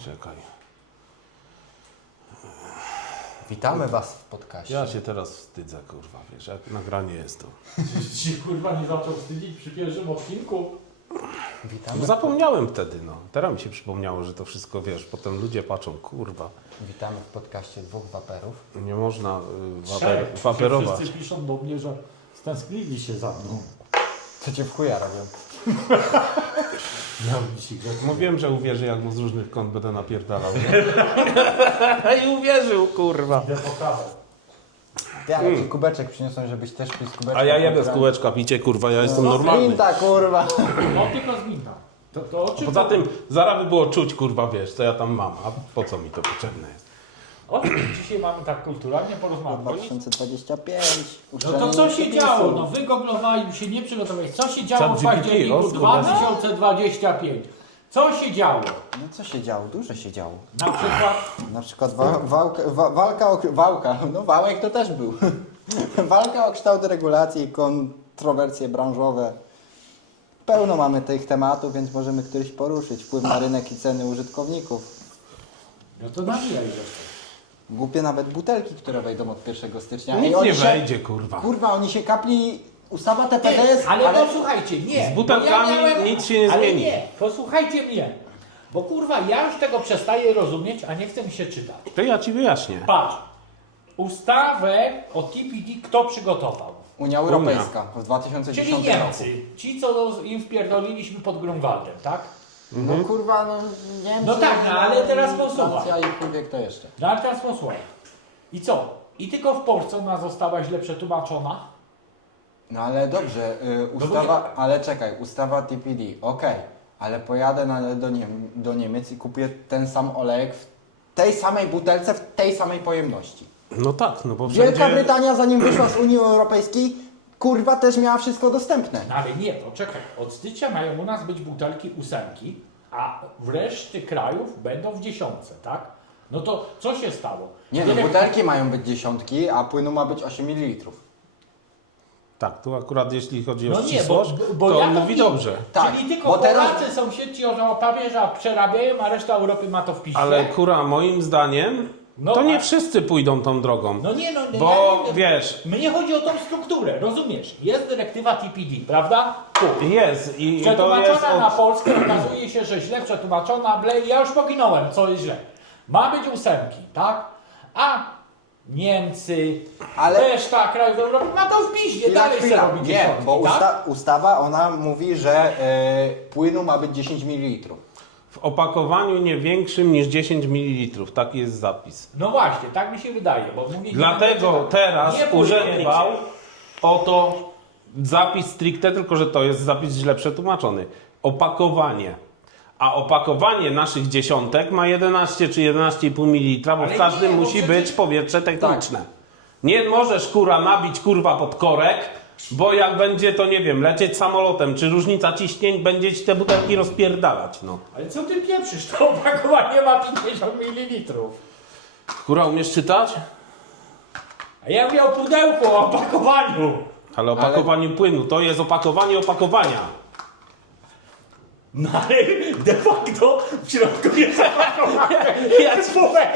Czekaj. Witamy Was w podcaście. Ja się teraz wstydzę, kurwa, wiesz, jak nagranie jest to. Ci kurwa nie zaczął wstydzić przy pierwszym odcinku. Witamy, No, zapomniałem wtedy, no. Teraz mi się przypomniało, że to wszystko, wiesz, potem ludzie patrzą, kurwa, witamy w podcaście dwóch waperów. nie można y, waper, Trzech. waperować. Wszyscy piszą do mnie, że stęsknili się za mną. Co Cię w chuja robią? Dzisiaj grzech. Mówiłem, że uwierzy, jak mu z różnych kąt będę napierdalał. I uwierzył, kurwa. Idę po kawę. Ty, ale ci kubeczek przyniosłem, żebyś też pił z kubeczka. A ja jebę z kółeczka picie, kurwa, ja jestem normalny. Minta, kurwa. No tylko z. To, to o czym Poza tym, zaraz by było czuć, kurwa, wiesz, co ja tam mam, a po co mi to potrzebne jest? O czym dzisiaj mamy tak kulturalnie porozmawiać? 2025. No to co się działo? No wygoglowali się, nie przygotowali. Co się działo w październiku o, kurwa. 2025? Co się działo? No co się działo? Dużo się działo. Na przykład Na przykład wa wałka, wa walka o... Wałka. No wałek to też był. walka o kształt regulacji, kontrowersje branżowe. Pełno mamy tych tematów, więc możemy któryś poruszyć. Wpływ na rynek i ceny użytkowników. No to nawijaj zresztą. Głupie nawet butelki, które wejdą od 1 stycznia. Nic oni nie się- wejdzie, kurwa. Kurwa, oni się kapli... Ustawa TPDS, ale, ale posłuchajcie, nie. Z butelkami bo nic się nie ale zmieni. nie, posłuchajcie mnie. Bo kurwa, ja już tego przestaję rozumieć, a nie chcę mi się czytać. To ja ci wyjaśnię. Patrz, ustawę o TPD kto przygotował? Unia Europejska w 2010 Czyli roku. Niemcy. Ci, co im wpierdoliliśmy pod Grunwaldem, tak? No kurwa, no Niemcy... No tak, no, ale teraz posłuchaj. Francja i kto jeszcze. No ale teraz posłuchaj. I co? I tylko w Polsce ona została źle przetłumaczona? No ale dobrze, y, bo ustawa, ale czekaj, ustawa TPD, okej, ale pojadę na, do, Niem, do Niemiec i kupię ten sam olejek w tej samej butelce, w tej samej pojemności. No tak, no bo Wielka wszędzie... Brytania zanim wyszła z Unii Europejskiej, kurwa też miała wszystko dostępne. No ale nie, poczekaj. Od stycznia mają u nas być butelki ósemki, a w reszty krajów będą w dziesiątce, tak? No to co się stało? Nie no, butelki mają być dziesiątki, a płynu ma być 8 ml. Tak, tu akurat jeśli chodzi o No nie, bo, ścisłość, bo to ja on mówi dobrze. Tak, Czyli tylko bo teraz- Polacy, sąsiedzi o papieża przerabiają, a reszta Europy ma to w piśmie. Ale kura, moim zdaniem, No, to nie a- wszyscy pójdą tą drogą. No nie, no nie. Bo ja nie wiesz, Mnie chodzi o tą strukturę, rozumiesz? Jest dyrektywa TPD, prawda? Tu. jest i, i to Przetłumaczona jest na od... Polskę, okazuje się, że źle przetłumaczona, ble, ja już poginąłem, co jest źle. Ma być ósemki, tak? A Niemcy, Ale- reszta krajów Europy ma to w piździe, Chwila, dalej chwila. robi Nie, dziesiątki, bo tak? usta ustawa, ona mówi, że e, płynu ma być 10 ml. W opakowaniu nie większym niż 10 ml. Taki jest zapis. No właśnie, tak mi się wydaje, bo mówię... Dlatego teraz nie pójdę używał oto zapis stricte, tylko że to jest zapis źle przetłumaczony. Opakowanie. A opakowanie naszych dziesiątek ma 11 czy 11,5 ml, bo Ale w każdym nie, bo musi przecież- być powietrze techniczne. Nie możesz kurwa nabić kurwa pod korek, bo jak będzie to nie wiem, lecieć samolotem, czy różnica ciśnień, będzie ci te butelki rozpierdalać. No. Ale co ty pieprzysz? To opakowanie ma 50 ml. Kura, umiesz czytać? A ja miał pudełko o opakowaniu. Ale opakowaniu płynu, to jest opakowanie opakowania. No ale de facto w środku jest. Ja Słuchaj,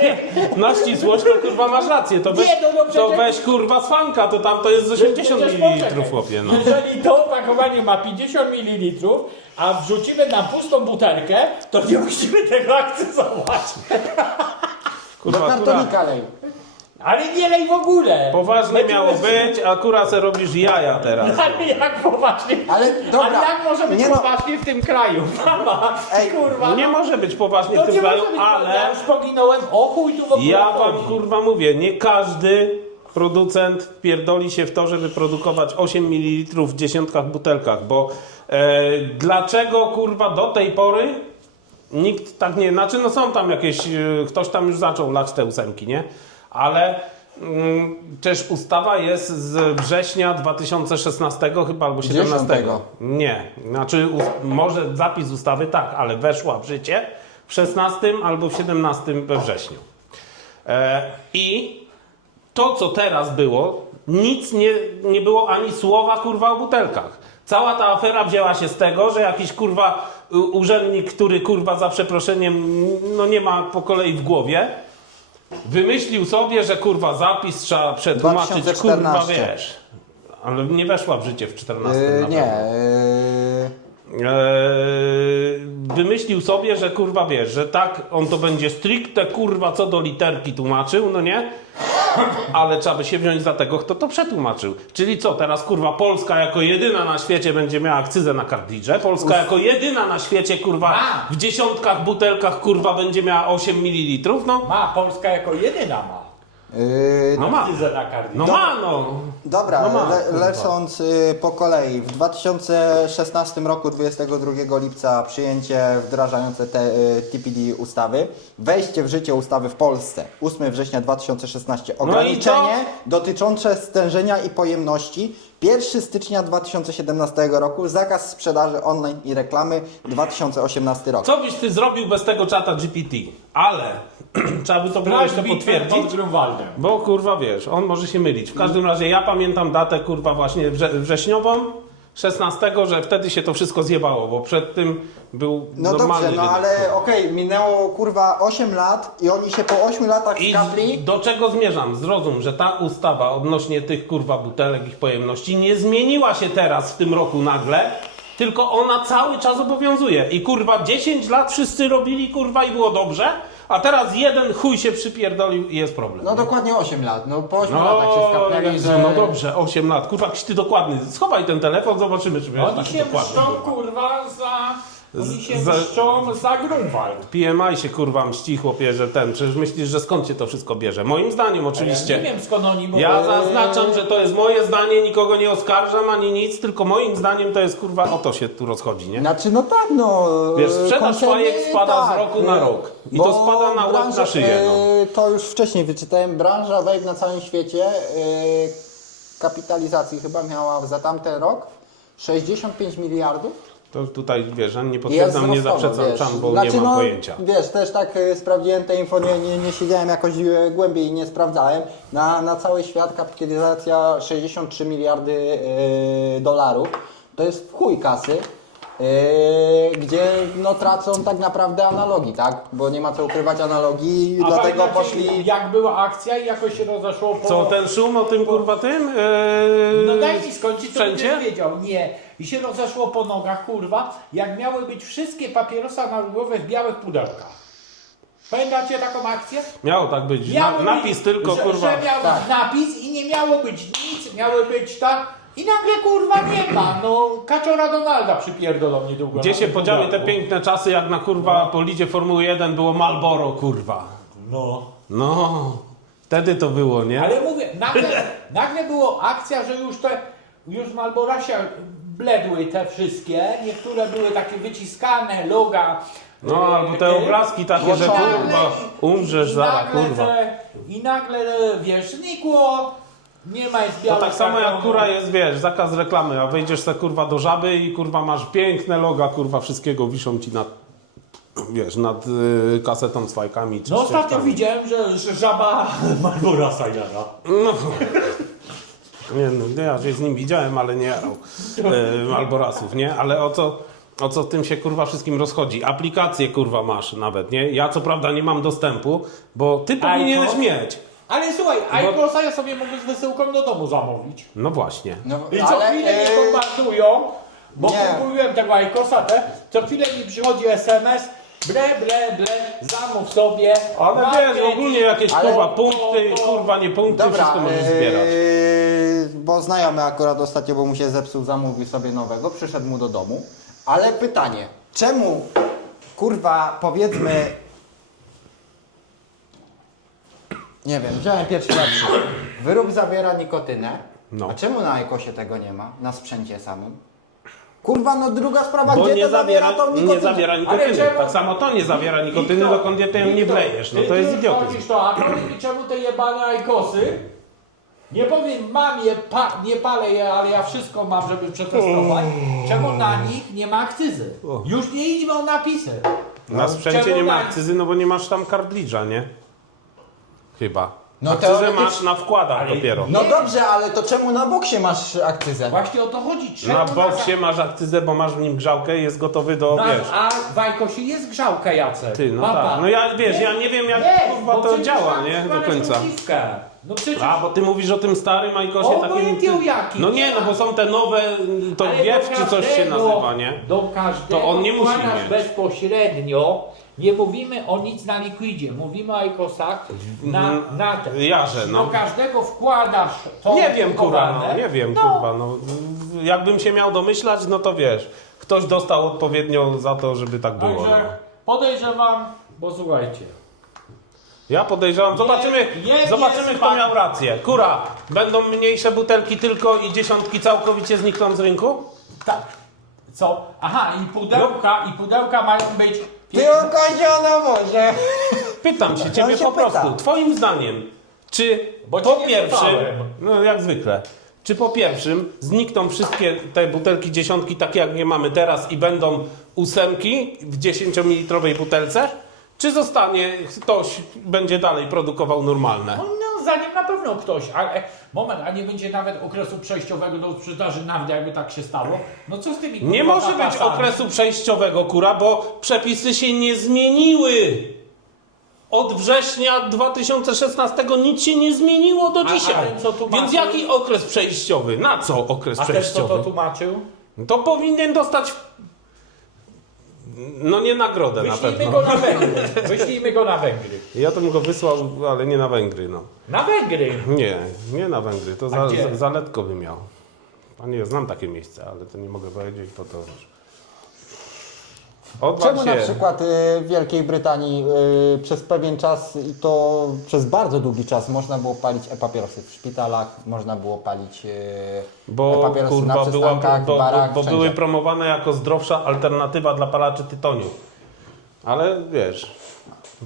Na ścisłość to kurwa masz rację, to weź, Nie, no, no to przecież- weź kurwa z fanka, to tam to jest z 80 Przecież ml chłopie, no. Jeżeli to opakowanie ma 50 ml, a wrzucimy na pustą butelkę, to nie musimy tego akcesować. Do Kurwa, kura, kartonika lej. Ale nie lej w ogóle. poważnie Będziemy- miało być, a kura se robisz jaja teraz. Ale jak poważnie? Ale dobra, Ale jak może być nie no. poważnie w tym kraju? Mama, Ej, kurwa. Nie może być poważnie no w tym nie kraju, może być, ale Ja już poginąłem, o chuj tu w ogóle ja wam chodzi. kurwa mówię, nie każdy producent pierdoli się w to, żeby produkować 8 ml w dziesiątkach butelkach, bo e, dlaczego kurwa do tej pory nikt tak nie, znaczy no są tam jakieś, e, ktoś tam już zaczął lać te ósemki, nie? Ale mm, też ustawa jest z września 2016 chyba albo 17. Dziesiątego. Nie, znaczy może zapis ustawy tak, ale weszła w życie w 16 albo w 17 we wrześniu. E, I to, co teraz było, nic nie, nie było ani słowa kurwa o butelkach. Cała ta afera wzięła się z tego, że jakiś kurwa urzędnik, który kurwa za przeproszeniem no nie ma po kolei w głowie, wymyślił sobie, że kurwa zapis trzeba przetłumaczyć, kurwa 2014. wiesz. Ale nie weszła w życie w 14 Yy, na nie. pewno. Yy, Eee, wymyślił sobie, że kurwa wiesz, że tak on to będzie stricte kurwa co do literki tłumaczył, no nie? Ale trzeba by się wziąć za tego, kto to przetłumaczył. Czyli co, teraz kurwa Polska jako jedyna na świecie będzie miała akcyzę na kartridże? Polska jako jedyna na świecie kurwa w dziesiątkach butelkach kurwa będzie miała 8 ml? No, Ma, Polska jako jedyna ma. Yy, no ma. Na. No ma no. Dobra, No ma, le, kurwa. lecąc y, po kolei. W 2016 roku, 22 lipca, przyjęcie wdrażające te y, TPD ustawy. Wejście w życie ustawy w Polsce. 8 września 2016. No Ograniczenie dotyczące stężenia i pojemności. 1 stycznia 2017 roku. Zakaz sprzedaży online i reklamy. 2018 rok. Co byś ty zrobił bez tego czata GPT? Ale trzeba by to było jeszcze potwierdzić. Grunwaldem. Bo kurwa wiesz, on może się mylić. W każdym razie ja pamiętam datę kurwa właśnie wrze wrześniową 16, że wtedy się to wszystko zjebało, bo przed tym był No normalny dobrze, no rynek. ale okej, minęło kurwa 8 lat i oni się po 8 latach I skapli. do czego zmierzam? Zrozum, że ta ustawa odnośnie tych kurwa butelek, ich pojemności nie zmieniła się teraz w tym roku nagle, tylko ona cały czas obowiązuje. I kurwa 10 lat wszyscy robili kurwa i było dobrze, a teraz jeden chuj się przypierdolił i jest problem. No nie? dokładnie 8 lat. No po 8 No, latach się skapnęli, Jezu, że... no dobrze, 8 lat. Kurwa, jakiś ty dokładny. Schowaj ten telefon, zobaczymy, czy wiesz Oni taki się dokładny. mszczą, kurwa, za... Oni się za- mszczą za Grunwald. PMI się kurwa mści, chłopie, że ten. Przecież myślisz, że skąd się to wszystko bierze? Moim zdaniem Ja oczywiście. nie wiem skąd oni mówią. Ja zaznaczam, że to jest moje zdanie, nikogo nie oskarżam ani nic, tylko moim zdaniem to jest kurwa o to się tu rozchodzi, nie? Znaczy no tak, no... Wiesz, sprzedaż koncerny, fajek spada z tak, roku na rok. I to bo spada na łeb na szyję, no. e, To już wcześniej wyczytałem, branża vape na całym świecie e, kapitalizacji chyba miała za tamten rok 65 miliardów. To tutaj wiesz, nie potwierdzam, nie zaprzeczam, wiesz. bo Znaczy, nie mam no, pojęcia. Wiesz, też tak e, sprawdziłem te info, nie, nie, nie siedziałem jakoś e, głębiej i nie sprawdzałem. Na, na cały świat kapitalizacja 63 miliardy e, dolarów. To jest w chuj kasy. gdzie no, tracą tak naprawdę analogii, tak? Bo nie ma co ukrywać analogii, A dlatego pamiętacie, poszli. Jak była akcja i jakoś się rozeszło po... Co, ten szum o tym kurwa tym? Eee, No daj mi skończyć, to wszędzie? będziesz wiedział. Nie. I się rozeszło po nogach, kurwa, jak miały być wszystkie papierosa analogowe w białych pudełkach. Pamiętacie taką akcję? Miało tak być. Na, Miało napis być, tylko że, kurwa. Że miał Tak. być napis i nie miało być nic, miały być tak. I nagle kurwa nie ma. No, kaczora Donalda przypierdolą niedługo. Gdzie na się tym podziały te pudełku. piękne czasy, jak na kurwa po lidzie Formuły 1 było Malboro, kurwa. No. No, wtedy to było, nie? Ale mówię, nagle, nagle było akcja, że już te, już Malborasia bledły te wszystkie, niektóre były takie wyciskane, loga. No, e, albo te e, obrazki takie, i że nagle- kurwa, umrzesz i zaraz, nagle kurwa. Te, I nagle, e, wiesz, znikło, nie ma jest To białych tak samo jak kura jest, wiesz, zakaz reklamy, a wejdziesz se kurwa do żaby i kurwa masz piękne loga, kurwa, wszystkiego wiszą ci nad, wiesz, nad y, kasetą z fajkami czy No ostatnio ścieżkami. widziałem, że, że żaba Malborasa jada. No. Nie, no, ja się z nim widziałem, ale nie jarał e, Malborasów, nie? Ale o co, o co w tym się kurwa wszystkim rozchodzi? Aplikacje kurwa masz nawet, nie? Ja co prawda nie mam dostępu, bo ty powinieneś iPod? mieć. Ale słuchaj, Aikosa ja sobie mogę z wysyłką do domu zamówić. No właśnie. No, I co chwilę mnie e, bo nie. kupiłem tego Aikosa te, co chwilę mi przychodzi SMS, ble, ble, ble, zamów sobie. Ale wiesz, ogólnie jakieś Ale kurwa punkty, kurwa nie punkty, Dobra, wszystko możesz zbierać. e, bo znajomy akurat ostatnio, bo mu się zepsuł, zamówił sobie nowego, przyszedł mu do domu. Ale pytanie, czemu kurwa powiedzmy nie wiem, wziąłem pierwszy lepszy. Wyrób zawiera nikotynę. No. A czemu na Ecosie tego nie ma? Na sprzęcie samym? Kurwa, no druga sprawa, Bo gdzie nie to zawiera, tą nie zawiera nikotyny. czemu- Tak samo to nie zawiera nikotyny, dokąd ty ją nie Wiktor, wlejesz. No ty to jest idiotyzm. wchodzisz to Apple i czemu te jebane Aikosy? Nie powiem, mam je, pa, nie palę je, ale ja wszystko mam, żeby przetestować. Czemu na nich nie ma akcyzy? Już nie idźmy o napisy. Na sprzęcie Czemu nie ma akcyzy, no bo nie masz tam kartridża, nie? Chyba. No Akcyzę teoretycznie- masz na wkładach Ale- dopiero. No dobrze, ale to czemu na boksie masz akcyzę? Właśnie o to chodzi. Czemu Na boksie masz akcyzę, bo masz w nim grzałkę i jest gotowy do, Na, wiesz... a w Ajkosie jest grzałka, Jacek. Ty, no Papa. tak. No ja, wiesz, ja nie wiem jak Jest, kurwa bo to przecież działa, tam nie? Do końca. No przecież... A, bo ty mówisz o tym starym Ajkosie takim... Obojętnie jakim. No nie, no bo są te nowe, to Ale wiew czy coś się każdego- nazywa, nie? Do każdego To on nie musi wkładasz mieć. bezpośrednio. Nie mówimy o nic na likwidzie, mówimy o Ajkosach na, na te. Jarze, no. Do każdego wkładasz to Nie wiem, kurwa, no, nie wiem, No, kurwa, no. Jakbym się miał domyślać, no to wiesz, ktoś dostał odpowiednio za to, żeby tak było. No. Także podejrzewam, bo słuchajcie. Ja podejrzewam, zobaczymy, nie zobaczymy jest kto miał rację. Kura, będą mniejsze butelki tylko i dziesiątki całkowicie znikną z rynku? Tak. Co? Aha, i pudełka, i pudełka mają być. Ty o kozie o nawozie. Pytam się ciebie się po pytam. prostu, twoim zdaniem, czy Bo po cię nie pierwszym, pytałem. no jak zwykle, czy po pierwszym znikną wszystkie te butelki dziesiątki takie jak nie mamy teraz i będą ósemki w 10-mililitrowej butelce? Czy zostanie ktoś, będzie dalej produkował normalne? No, zanim na pewno ktoś, ale moment, a nie będzie nawet okresu przejściowego do sprzedaży nawet jakby tak się stało. No co z tymi Nie kurwa, może być okresu przejściowego, kura, bo przepisy się nie zmieniły. Od września 2016 nic się nie zmieniło do A- a dzisiaj. ten, co tłumaczył? Więc jaki okres przejściowy? Na co okres A też przejściowy? to tłumaczył? To powinien dostać. No nie nagrodę na Wyślijmy pewno. go na Węgry. Wyślijmy go na Węgry. Ja to bym go wysłał, ale nie na Węgry, no. Na Węgry. Nie, nie na Węgry, to za, gdzie? za, zaletko by miał. A nie, znam takie miejsce, ale to nie mogę powiedzieć, bo to... Odwal Czemu się. na przykład y, w Wielkiej Brytanii y, przez pewien czas i to przez bardzo długi czas można było palić e-papierosy w szpitalach, można było palić y, Bo e-papierosy na kurwa była, przystankach, bo, bo, barach, bo wszędzie. były promowane jako zdrowsza alternatywa dla palaczy tytoniu. Ale wiesz,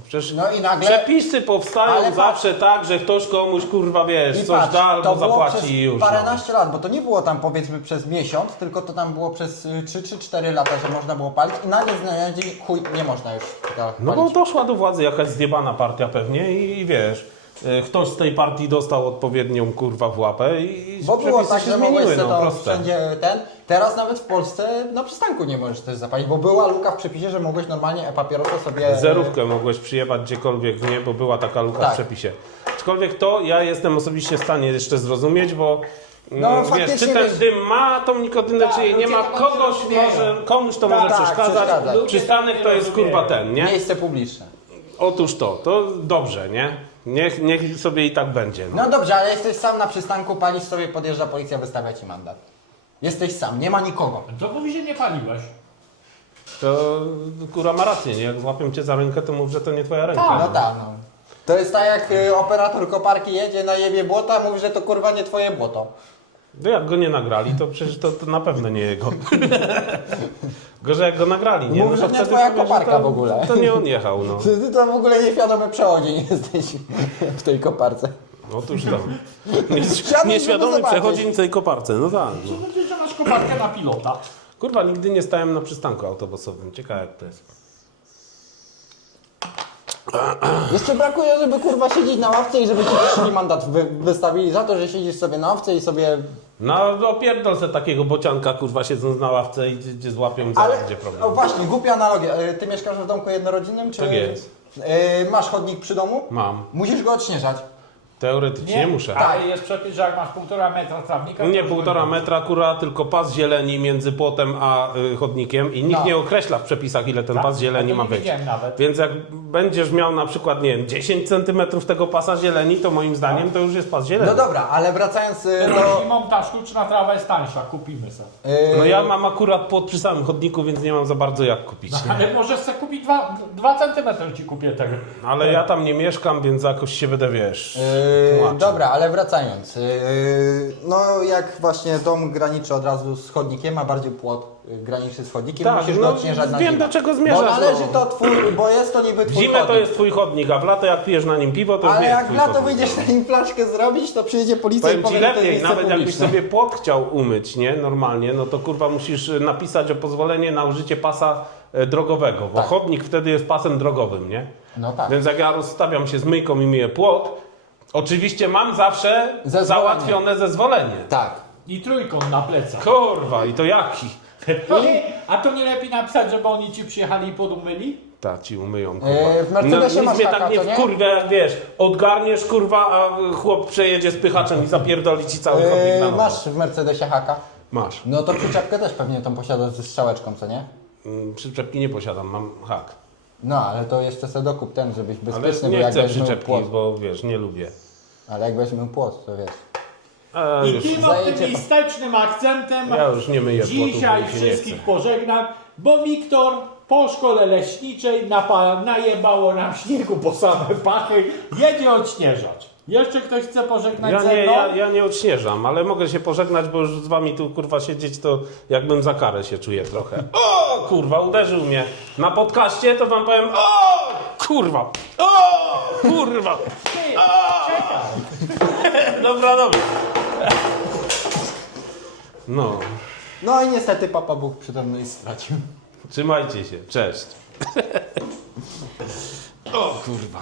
przecież No i nagle- przepisy powstają Ale patrz- zawsze tak, że ktoś komuś kurwa wiesz, I coś patrz, da albo było zapłaci przez i już. No. paręnaście lat, bo to nie było tam powiedzmy przez miesiąc, tylko to tam było przez y, 3 czy 4 lata, że można było palić i nagle znaleźli, chuj, nie można już tak No bo palić. doszła do władzy jakaś zjebana partia pewnie i, i wiesz, e, ktoś z tej partii dostał odpowiednią kurwa w łapę i i Bo było przepisy tak, się że mogłeś zmieniły, sobie no to proste. wszędzie ten. Teraz nawet w Polsce na przystanku nie możesz też zapalić, bo była luka w przepisie, że mogłeś normalnie e-papierosa sobie... Zerówkę mogłeś przyjebać gdziekolwiek nie, bo była taka luka Tak. w przepisie. Aczkolwiek to ja jestem osobiście w stanie jeszcze zrozumieć, bo No, mm, wiesz, czy ten dym ma tą nikotynę, Tak, czy jej nie ludzie ma, tego kogoś rozumieją. może, komuś to Tak, może tak, przeszkadzać. przeszkadzać. Przystanek to jest kurwa ten, nie? Miejsce publiczne. Otóż to, to dobrze, nie? Niech, niech sobie i tak będzie. No. No dobrze, ale jesteś sam na przystanku, palisz sobie, podjeżdża policja, wystawia ci mandat. Jesteś sam, nie ma nikogo. To mówi, że nie paliłeś. To kura ma rację, nie? Jak złapią cię za rękę, to mów, że to nie twoja ręka. Tak. No tak, no. To jest tak jak y, operator koparki jedzie na jebie błota, mówi, że to kurwa nie twoje błoto. No jak go nie nagrali, to przecież to, to na pewno nie jego. Gorzej jak go nagrali, nie? Mów, że to nie wtedy twoja powie, że koparka to, w ogóle. To nie on jechał, no. Ty, to w ogóle nieświadomy przechodzień jesteś w tej koparce. Otóż to. Nies- żeby Nieświadomy zobaczyć. przechodzień w tej koparce, no tak. No. Będzie, że masz koparkę na pilota. Kurwa, nigdy nie stałem na przystanku autobusowym. Ciekawe jak to jest. Jeszcze brakuje, żeby kurwa siedzieć na ławce i żeby ci przyszli mandat wy, wystawili za to, że siedzisz sobie na ławce i sobie... No, no pierdol se takiego bocianka, kurwa, siedząc na ławce i gdzie, gdzie złapią i Ale, będzie problem. o właśnie, głupia analogia. Y, Ty mieszkasz w domku jednorodzinnym, czy... Tak jest. Y, masz chodnik przy domu? Mam. Musisz go odśnieżać. Teoretycznie muszę. Ale jest przepis, że jak masz półtora metra trawnika... Nie to- półtora metra akurat, tylko pas zieleni między płotem a y, chodnikiem i nikt No. nie określa w przepisach ile ten Tak? pas zieleni ma nie być. widziałem nawet. Więc jak będziesz miał na przykład, nie wiem, 10 cm tego pasa zieleni, to moim zdaniem to już jest pas zieleni. No dobra, ale wracając y, do... Zimą ta sztuczna trawa jest tańsza, kupimy se. y, No ja mam akurat płot przy samym chodniku, więc nie mam za bardzo jak kupić. No, ale możesz sobie kupić 2 cm ci kupię tego. Ale ja tam nie mieszkam, więc jakoś się będę, wiesz, Yy, dobra, ale wracając. Yy, no jak właśnie dom graniczy od razu z chodnikiem, a bardziej płot yy, graniczy z chodnikiem, Tak, musisz no, go odśnieżać na wiem, zimę. do czego zmierzasz, Bo należy no. to twój, bo jest to niby W twój zimę to chodnik. jest twój chodnik, a w lato jak pijesz na nim piwo, to już Ale nie jest jak w twój lato chodnik. wyjdziesz na nim flaszkę zrobić, to przyjedzie policja Powiem i ci powie, że to jest lepiej, miejsce nawet jakbyś publiczne. sobie płot chciał umyć, nie, normalnie, no to kurwa musisz y, napisać o pozwolenie na użycie pasa e, drogowego, bo Tak. chodnik wtedy jest pasem drogowym, nie? No tak. Więc jak ja rozstawiam się z myjką i myję płot, Oczywiście mam zawsze Zezwolenie. załatwione zezwolenie. Tak. I trójkąt na plecach. Kurwa, i to jaki? Nie, A to nie lepiej napisać, żeby oni ci przyjechali i podumyli? Ta ci umyją, kurwa. Eee, w Mercedesie nic masz mnie haka, tak nie co nie? wkurwia, jak wiesz, odgarniesz, kurwa, a chłop przejedzie z pychaczem i zapierdoli ci cały chodnik na Eee, nowo. masz w Mercedesie haka? Masz. No to przyczepkę też pewnie tą posiadasz ze strzałeczką, co nie? Mm, Przyczepki nie posiadam, mam hak. No, ale to jeszcze sobie dokup ten, żebyś Ale bezpieczny był, nie jak chcę weźmiemy przyczepki, płot. bo wiesz, nie lubię. Ale jak weźmiemy płot, to wiesz. A, I już, tym zajęcie- optymistycznym akcentem ja już nie myję dzisiaj płotów, bo mi się nie chce. wszystkich pożegnam, bo Wiktor po szkole leśniczej napa- najebało nam śniegu po same pachy, jedzie odśnieżać. Jeszcze ktoś chce pożegnać Ja ze nie, mną? ja, ja nie odśnieżam, ale mogę się pożegnać, bo już z wami tu kurwa siedzieć, to jakbym za karę się czuję trochę. O kurwa, uderzył mnie. Na podcaście to wam powiem, o kurwa, o kurwa. Czekaj. Dobra, dobra. No, No i niestety Papa Bóg przytomność stracił. trzymajcie się, cześć. O kurwa.